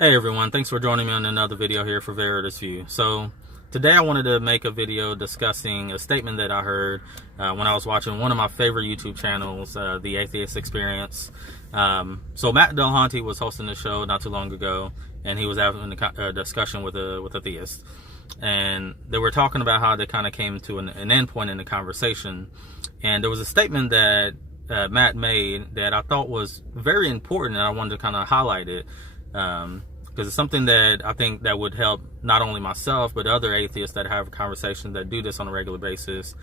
Hey everyone, thanks for joining me on another video here for VeritisView. So today I wanted to make a video discussing a statement that I heard when I was watching one of my favorite YouTube channels, The Atheist Experience. So Matt Delahunty was hosting the show not too long ago, and he was having a discussion with a theist. And they were talking about how they kind of came to an end point in the conversation. And there was a statement that Matt made that I thought was very important, and I wanted to kind of highlight it. Because it's something that I think that would help not only myself, but other atheists that have conversations that do this on a regular basis,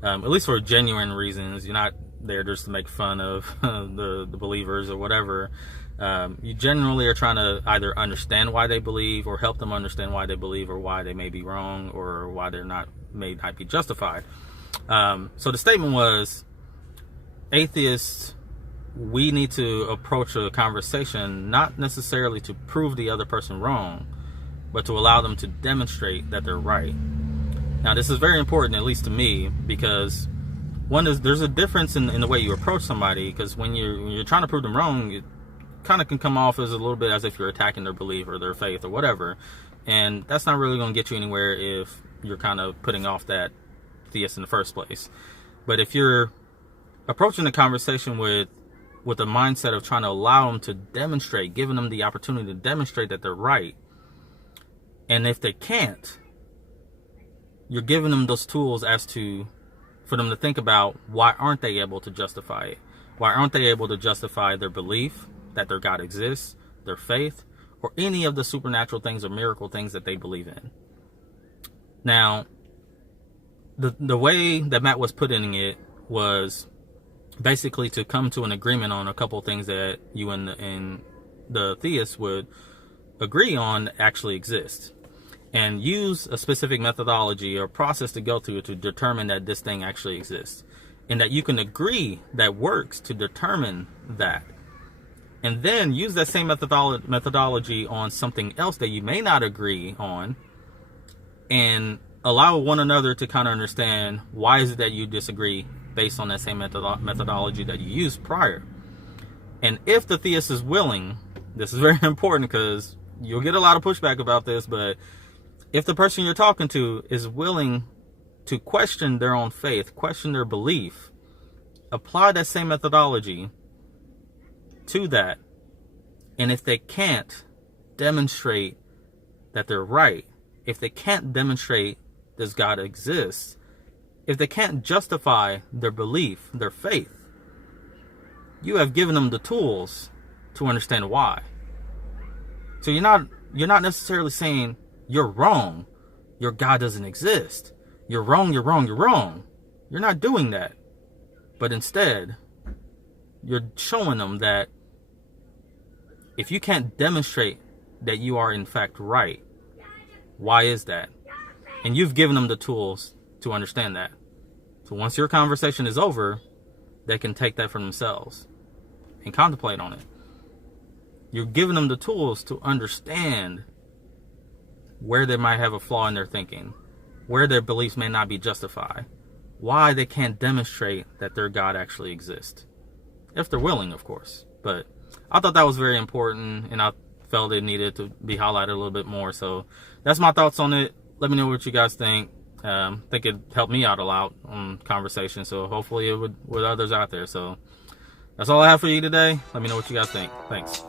at least for genuine reasons. You're not there just to make fun of the believers or whatever. You generally are trying to either understand why they believe or help them understand why they believe or why they may be wrong or why they're not may not be justified. So the statement was, atheists, we need to approach a conversation not necessarily to prove the other person wrong, but to allow them to demonstrate that they're right. Now, this is very important, at least to me, because there's a difference in the way you approach somebody. Because when you're trying to prove them wrong, it kind of can come off as a little bit as if you're attacking their belief or their faith or whatever, and that's not really going to get you anywhere if you're kind of putting off that theist in the first place. But if you're approaching the conversation with a mindset of trying to allow them to demonstrate, giving them the opportunity to demonstrate that they're right. And if they can't, you're giving them those tools for them to think about, why aren't they able to justify it? Why aren't they able to justify their belief that their God exists, their faith, or any of the supernatural things or miracle things that they believe in? Now, the way that Matt was putting it was basically to come to an agreement on a couple of things that you and the theist would agree on actually exist, and use a specific methodology or process to go through to determine that this thing actually exists, and that you can agree that works to determine that, and then use that same methodology on something else that you may not agree on, and allow one another to kind of understand why is it that you disagree based on that same methodology that you used prior. And if the theist is willing, this is very important because you'll get a lot of pushback about this, but if the person you're talking to is willing to question their own faith, question their belief, apply that same methodology to that, and if they can't demonstrate that they're right, if they can't demonstrate this God exists, if they can't justify their belief, their faith, you have given them the tools to understand why. So you're not necessarily saying you're wrong, your God doesn't exist, you're wrong, you're wrong, you're wrong. You're not doing that. But instead, you're showing them that if you can't demonstrate that you are in fact right, why is that? And you've given them the tools to understand that. So once your conversation is over, they can take that for themselves and contemplate on it. You're giving them the tools to understand where they might have a flaw in their thinking, where their beliefs may not be justified, why they can't demonstrate that their God actually exists. If they're willing, of course. But I thought that was very important, and I felt it needed to be highlighted a little bit more. So that's my thoughts on it. Let me know what you guys think. I think it helped me out a lot on conversation, so hopefully it would with others out there. So that's all I have for you today. Let me know what you guys think. Thanks.